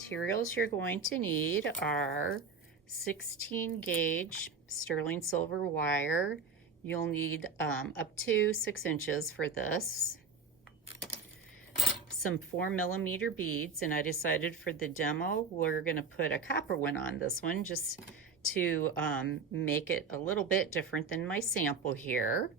materials you're going to need are 16 gauge sterling silver wire. You'll need up to 6 inches for this. Some 4mm beads, and I decided for the demo we're going to put a copper one on this one just to make it a little bit different than my sample here.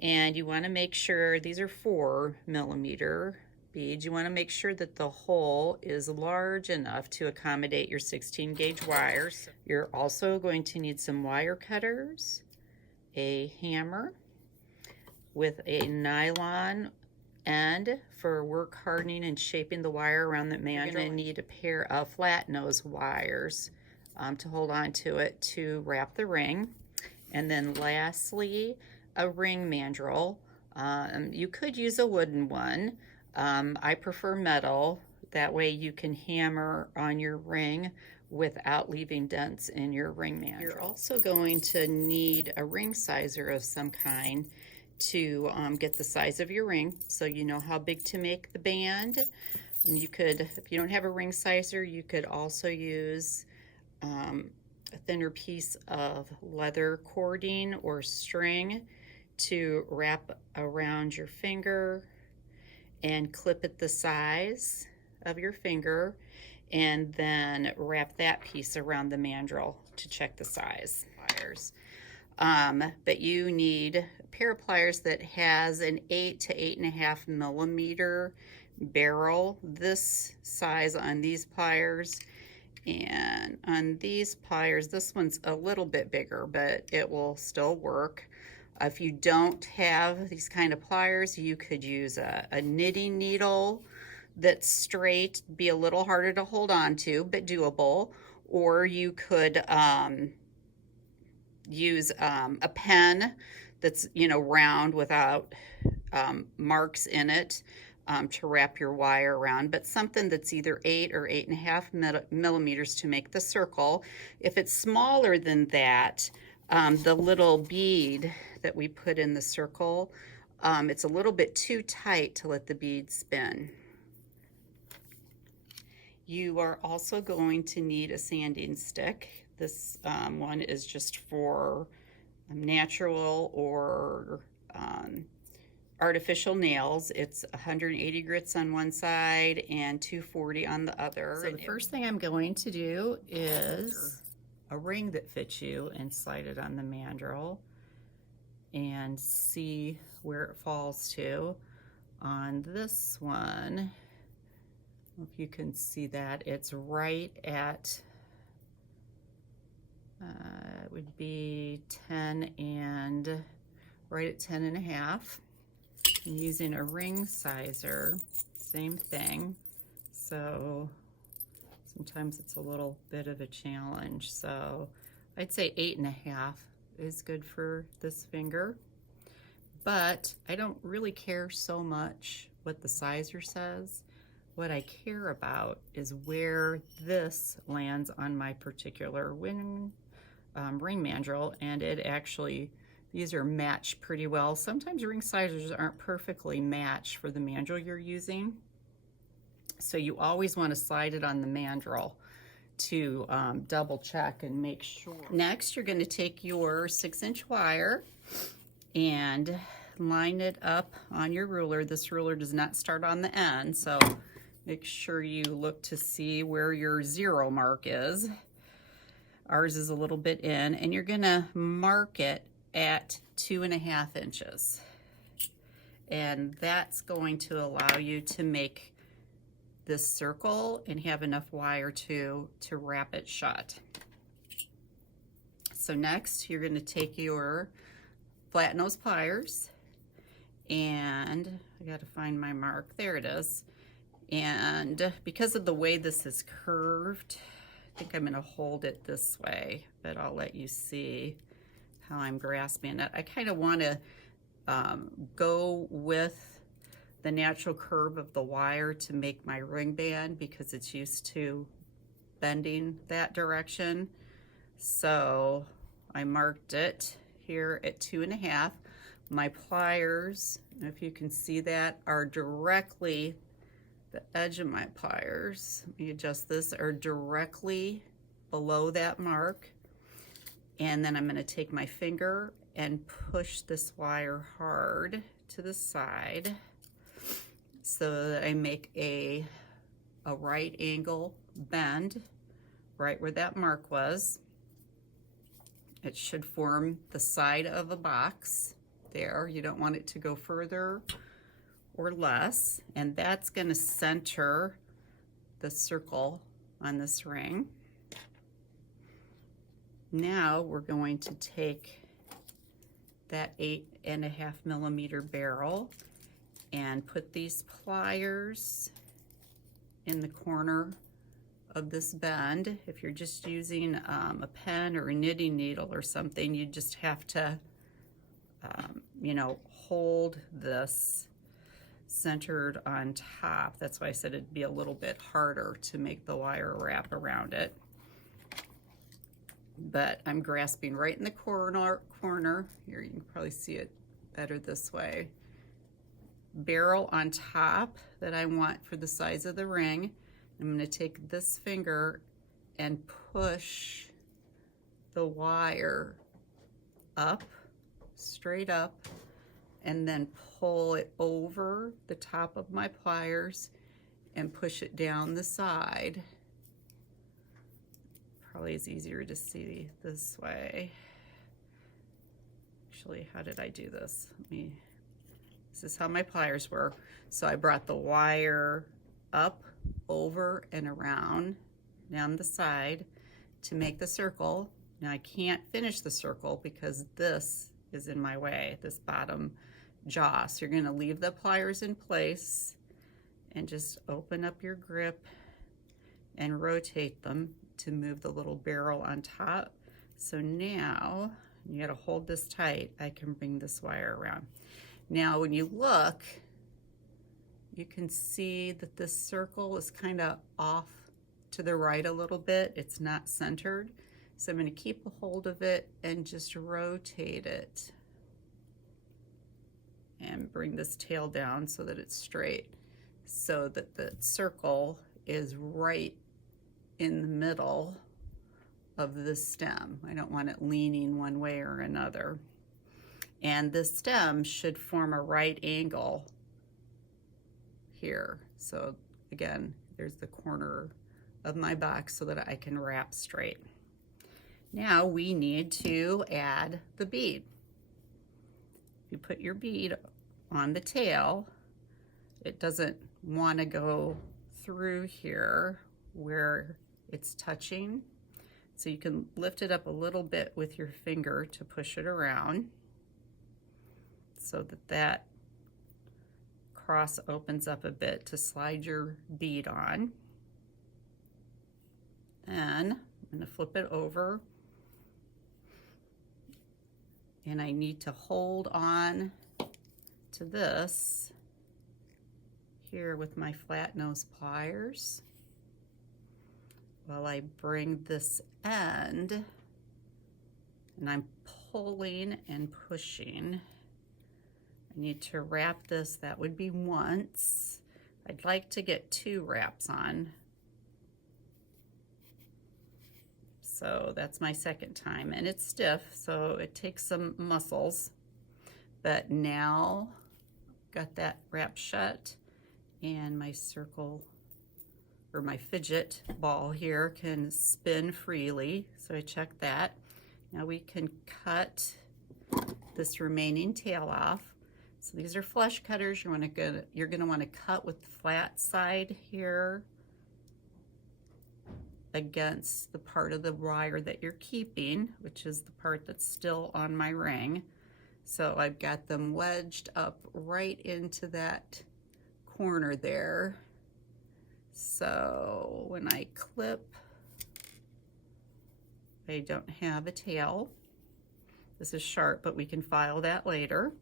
And you want to make sure these are 4mm beads. You want to make sure that the hole is large enough to accommodate your 16 gauge wires. You're also going to need some wire cutters, a hammer with a nylon end for work hardening and shaping the wire around the mandrel. You're going to need a pair of flat nose wires to hold on to it to wrap the ring. And then lastly, a ring mandrel. You could use a wooden one. I prefer metal. That way you can hammer on your ring without leaving dents in your ring mandrel. You're also going to need a ring sizer of some kind to get the size of your ring so you know how big to make the band. You could, if you don't have a ring sizer, you could also use a thinner piece of leather cording or string to wrap around your finger and clip it the size of your finger, and then wrap that piece around the mandrel to check the size. Pliers. But you need a pair of pliers that has an 8 to 8.5mm barrel, this size on these pliers. And on these pliers, this one's a little bit bigger, but it will still work. If you don't have these kind of pliers, you could use a knitting needle that's straight, be a little harder to hold on to, but doable. Or you could use a pen that's, you know, round without marks in it to wrap your wire around, but something that's either 8 or 8.5mm to make the circle. If it's smaller than that, the little bead that we put in the circle, it's a little bit too tight to let the bead spin. You are also going to need a sanding stick. This one is just for natural or artificial nails. It's 180 grits on one side and 240 on the other. So the first thing I'm going to do is a ring that fits you and slide it on the mandrel and see where it falls to. On this one, if you can see that, it's right at it would be 10 and right at 10.5. I'm using a ring sizer, same thing. So sometimes it's a little bit of a challenge. So I'd say 8.5 is good for this finger. But I don't really care so much what the sizer says. What I care about is where this lands on my particular ring mandrel, and it actually, these are matched pretty well. Sometimes ring sizers aren't perfectly matched for the mandrel you're using, so you always want to slide it on the mandrel to double check and make sure. Next, you're going to take your 6-inch wire and line it up on your ruler. This ruler does not start on the end, so make sure you look to see where your 0 mark is. Ours is a little bit in, and you're gonna mark it at 2.5 inches. And that's going to allow you to make this circle and have enough wire to wrap it shut. So next, you're gonna take your flat nose pliers, and I gotta find my mark, there it is. And because of the way this is curved, I think I'm gonna hold it this way, but I'll let you see how I'm grasping it. I kind of want to go with the natural curve of the wire to make my ring band because it's used to bending that direction. So I marked it here at 2.5. My pliers, if you can see that, are directly the edge of my pliers, let me adjust this, are directly below that mark. And then I'm going to take my finger and push this wire hard to the side so that I make a right angle bend right where that mark was. It should form the side of a box there. You don't want it to go further or less, and that's going to center the circle on this ring. Now we're going to take that 8.5 millimeter barrel and put these pliers in the corner of this bend. If you're just using a pen or a knitting needle or something, you just have to you know, hold this centered on top. That's why I said it'd be a little bit harder to make the wire wrap around it. But I'm grasping right in the corner. Here, you can probably see it better this way. Barrel on top that I want for the size of the ring. I'm going to take this finger and push the wire up, straight up, and then pull it over the top of my pliers and push it down the side. Probably is easier to see this way. Actually, how did I do this? This is how my pliers were. So I brought the wire up, over, and around down the side to make the circle. Now I can't finish the circle because this is in my way, this bottom jaw. So you're going to leave the pliers in place and just open up your grip and rotate them to move the little barrel on top. So now you got to hold this tight. I can bring this wire around. Now when you look, you can see that this circle is kind of off to the right a little bit. It's not centered. So I'm going to keep a hold of it and just rotate it and bring this tail down so that it's straight, so that the circle is right in the middle of the stem. I don't want it leaning one way or another. And the stem should form a right angle here. So again, there's the corner of my box so that I can wrap straight. Now we need to add the bead. You put your bead on the tail, it doesn't want to go through here where it's touching. So you can lift it up a little bit with your finger to push it around so that that cross opens up a bit to slide your bead on. And I'm going to flip it over, and I need to hold on to this here with my flat nose pliers while I bring this end, and I'm pulling and pushing. I need to wrap this, that would be once. I'd like to get 2 wraps on. So that's my second time, and it's stiff, so it takes some muscles. But now got that wrap shut, and my circle, or my fidget ball here, can spin freely. So I checked that. Now we can cut this remaining tail off. So these are flush cutters. You're gonna want to cut with the flat side here against the part of the wire that you're keeping, which is the part that's still on my ring. So I've got them wedged up right into that corner there. So when I clip, I don't have a tail. This is sharp, but we can file that later.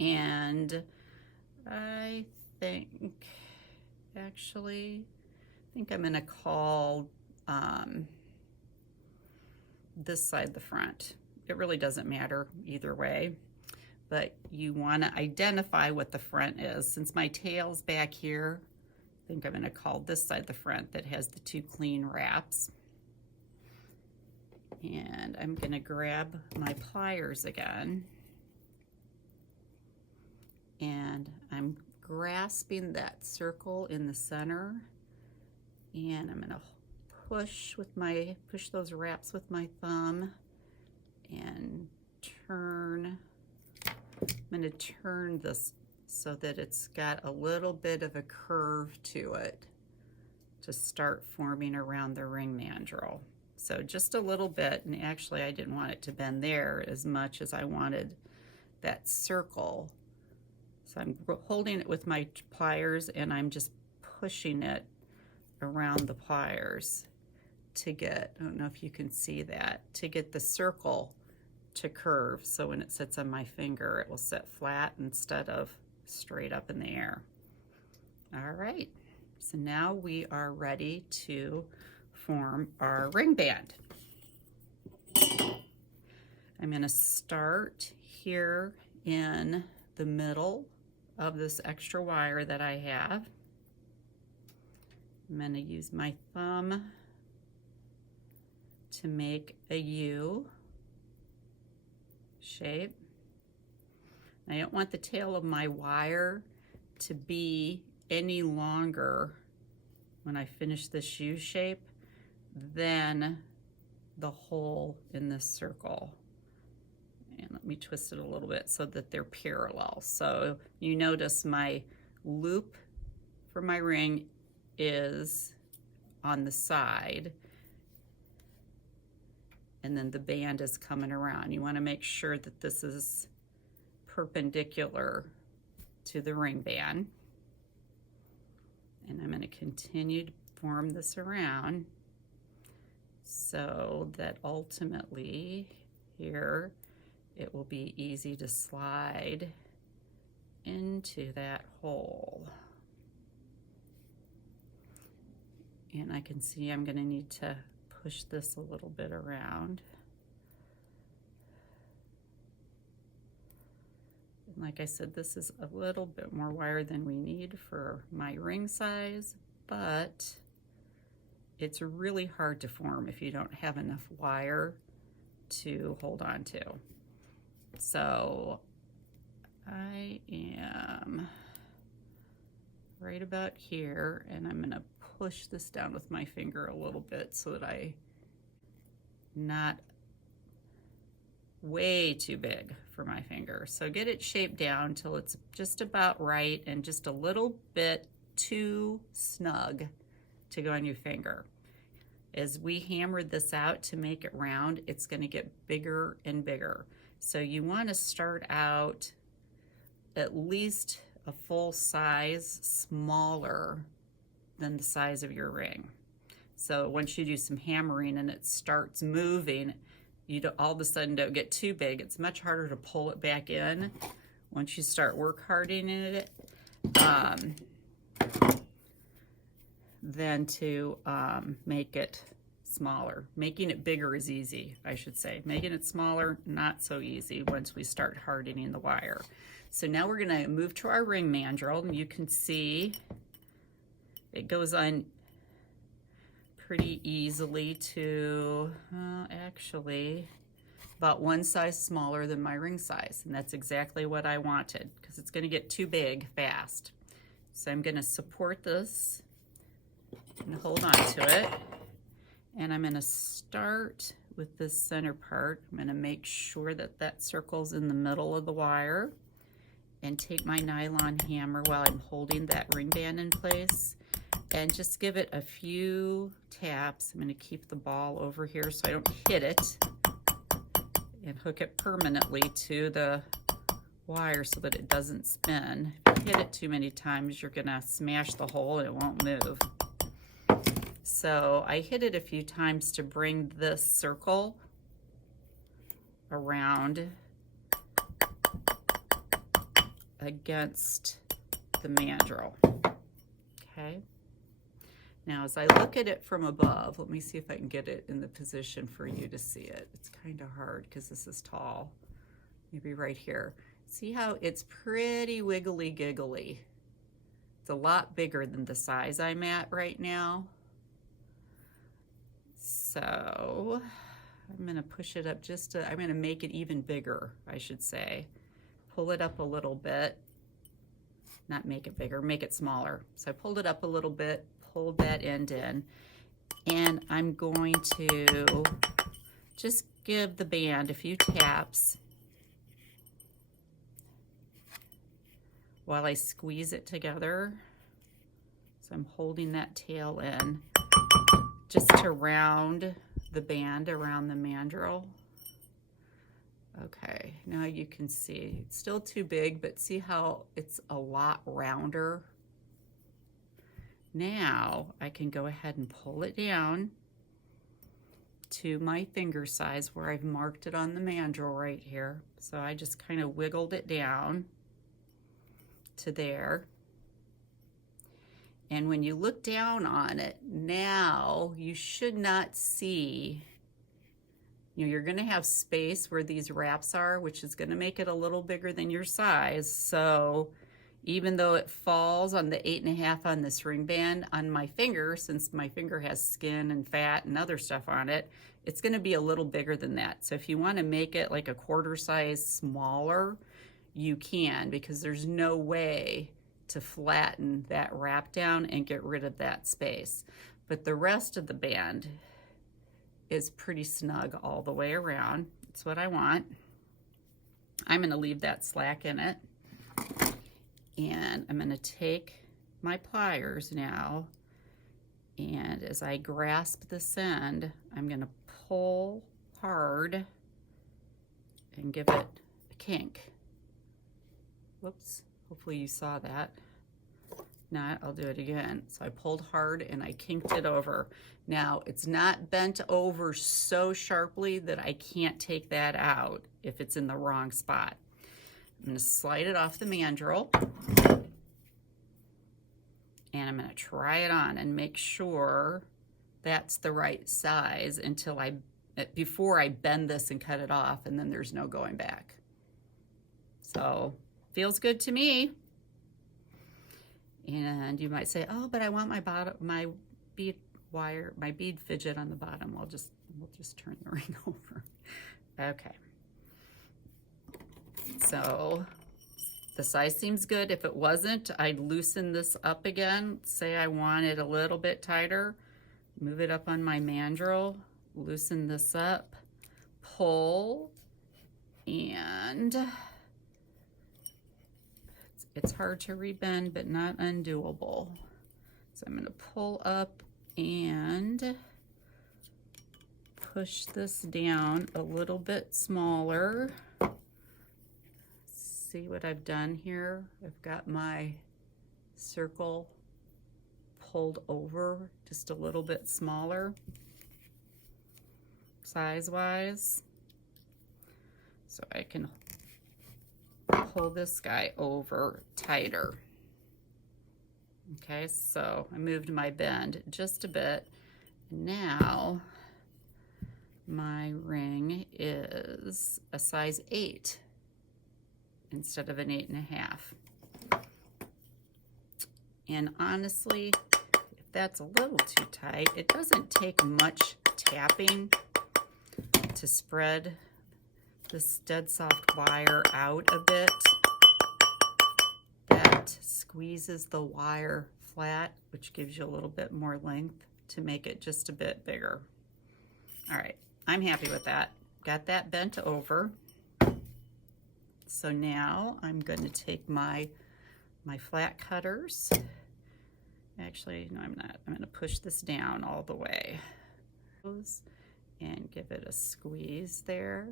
And I think, actually, I think I'm gonna call this side the front. It really doesn't matter either way, but you want to identify what the front is. Since my tail's back here, I think I'm going to call this side the front that has the 2 clean wraps. And I'm going to grab my pliers again, and I'm grasping that circle in the center, and I'm going to push those wraps with my thumb and turn. I'm going to turn this so that it's got a little bit of a curve to it to start forming around the ring mandrel. So just a little bit, and actually I didn't want it to bend there as much as I wanted that circle. So I'm holding it with my pliers, and I'm just pushing it around the pliers to get, I don't know if you can see that, to get the circle to curve, so when it sits on my finger it will sit flat instead of straight up in the air. All right, so now we are ready to form our ring band. I'm going to start here in the middle of this extra wire that I have. I'm going to use my thumb to make a U shape. I don't want the tail of my wire to be any longer when I finish this U shape than the hole in this circle. And let me twist it a little bit so that they're parallel. So you notice my loop for my ring is on the side, and then the band is coming around. You want to make sure that this is perpendicular to the ring band. And I'm going to continue to form this around so that ultimately here it will be easy to slide into that hole. And I can see I'm going to need to push this a little bit around. And like I said, this is a little bit more wire than we need for my ring size, but it's really hard to form if you don't have enough wire to hold on to. So I am right about here, and I'm going to push this down with my finger a little bit so that I'm not way too big for my finger. So get it shaped down till it's just about right and just a little bit too snug to go on your finger. As we hammered this out to make it round, it's going to get bigger and bigger. So you want to start out at least a full size smaller than the size of your ring. So once you do some hammering and it starts moving, you don't, all of a sudden don't get too big. It's much harder to pull it back in once you start work hardening it than to make it smaller. Making it bigger is easy, I should say. Making it smaller, not so easy once we start hardening the wire. So now we're going to move to our ring mandrel, and you can see it goes on pretty easily to, actually, about one size smaller than my ring size, and that's exactly what I wanted because it's going to get too big fast. So I'm going to support this and hold on to it, and I'm going to start with this center part. I'm going to make sure that that circle's in the middle of the wire, and take my nylon hammer while I'm holding that ring band in place and just give it a few taps. I'm going to keep the ball over here so I don't hit it, and hook it permanently to the wire so that it doesn't spin. If you hit it too many times, you're going to smash the hole and it won't move. So I hit it a few times to bring this circle around against the mandrel. Okay. Now as I look at it from above, let me see if I can get it in the position for you to see it. It's kind of hard because this is tall. Maybe right here. See how it's pretty wiggly giggly. It's a lot bigger than the size I'm at right now. So I'm gonna push it up I'm gonna make it even bigger, I should say. Pull it up a little bit. Not make it bigger, make it smaller. So I pulled it up a little bit, pulled that end in, and I'm going to just give the band a few taps while I squeeze it together. So I'm holding that tail in just to round the band around the mandrel. Okay, now you can see it's still too big, but see how it's a lot rounder. Now I can go ahead and pull it down to my finger size where I've marked it on the mandrel right here. So I just kind of wiggled it down to there. And when you look down on it, now you should not see, you're gonna have space where these wraps are, which is gonna make it a little bigger than your size. So even though it falls on the 8.5 on this ring band on my finger, since my finger has skin and fat and other stuff on it, it's gonna be a little bigger than that. So if you wanna make it like a quarter size smaller, you can, because there's no way to flatten that wrap down and get rid of that space. But the rest of the band is pretty snug all the way around. That's what I want. I'm gonna leave that slack in it. And I'm gonna take my pliers now, and as I grasp this end, I'm gonna pull hard and give it a kink. Whoops, hopefully you saw that. Not, I'll do it again. So I pulled hard and I kinked it over. Now it's not bent over so sharply that I can't take that out if it's in the wrong spot. I'm gonna slide it off the mandrel and I'm gonna try it on and make sure that's the right size before I bend this and cut it off, and then there's no going back. So feels good to me. And you might say, oh, but I want my bead fidget on the bottom. We'll just turn the ring over. Okay. So the size seems good. If it wasn't, I'd loosen this up again. Say I want it a little bit tighter. Move it up on my mandrel, loosen this up, pull, and it's hard to rebend, but not undoable. So I'm gonna pull up and push this down a little bit smaller. See what I've done here? I've got my circle pulled over just a little bit smaller, size-wise. So I can pull this guy over tighter. Okay, so I moved my bend just a bit. Now my ring is a size 8 instead of an 8.5. And honestly, if that's a little too tight, it doesn't take much tapping to spread this dead soft wire out a bit. That squeezes the wire flat, which gives you a little bit more length to make it just a bit bigger. All right, I'm happy with that. Got that bent over. So now I'm going to take my flat cutters. Actually, no, I'm not. I'm going to push this down all the way and give it a squeeze there.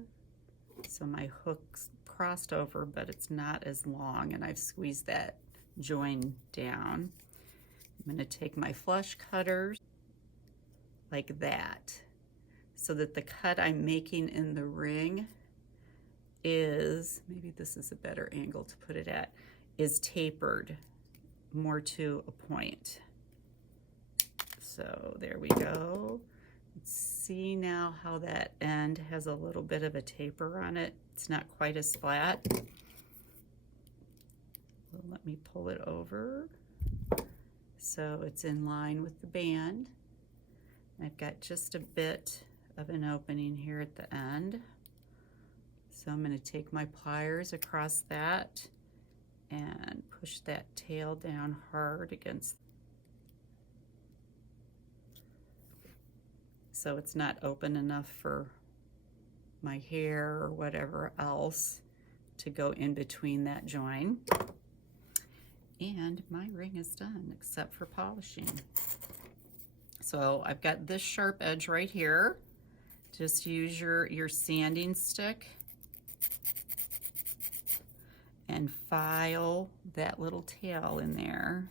So my hook's crossed over, but it's not as long, and I've squeezed that join down. I'm going to take my flush cutters like that, so that the cut I'm making in the ring is, maybe this is a better angle to put it at, is tapered more to a point. So there we go. Let's see now how that end has a little bit of a taper on it. It's not quite as flat. let me pull it over so it's in line with the band. I've got just a bit of an opening here at the end. So I'm going to take my pliers across that and push that tail down hard against, so it's not open enough for my hair or whatever else to go in between that join. And my ring is done except for polishing. So I've got this sharp edge right here. Just use your sanding stick and file that little tail in there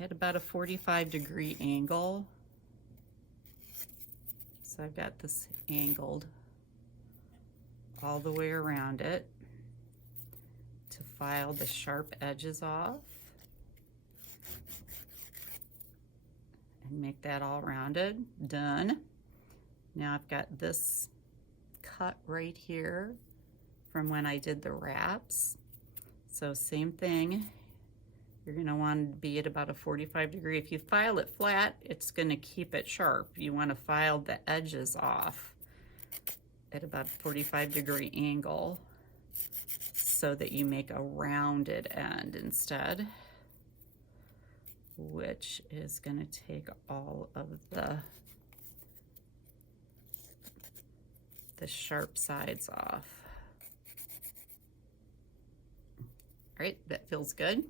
at about a 45-degree angle. So I've got this angled all the way around it to file the sharp edges off and make that all rounded. Done. Now I've got this cut right here from when I did the wraps. So same thing, you're going to want to be at about a 45-degree. If you file it flat, it's going to keep it sharp. You want to file the edges off at about a 45-degree angle so that you make a rounded end instead, which is going to take all of the sharp sides off. All right, that feels good.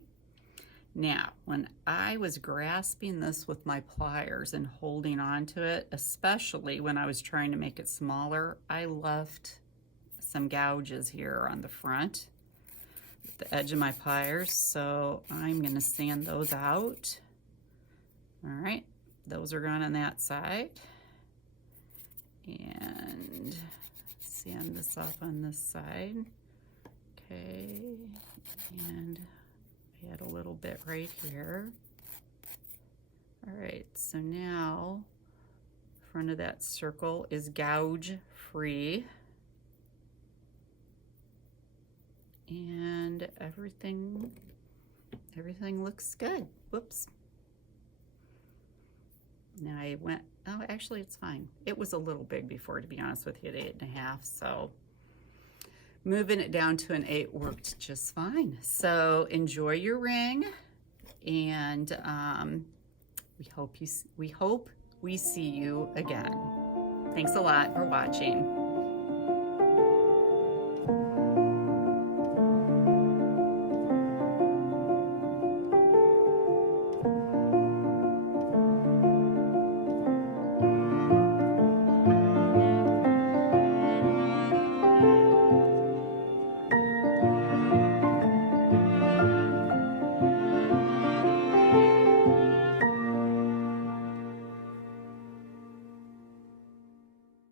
Now, when I was grasping this with my pliers and holding on to it, especially when I was trying to make it smaller, I left some gouges here on the front, the edge of my pliers, so I'm gonna sand those out. All right, those are gone on that side. And sand this off on this side. Okay, and add a little bit right here. All right, so now front of that circle is gouge free. And everything looks good. Whoops. Now I went, oh, actually it's fine. It was a little big before, to be honest with you, at 8.5, so moving it down to an 8 worked just fine. So enjoy your ring, and we hope we see you again. Thanks a lot for watching.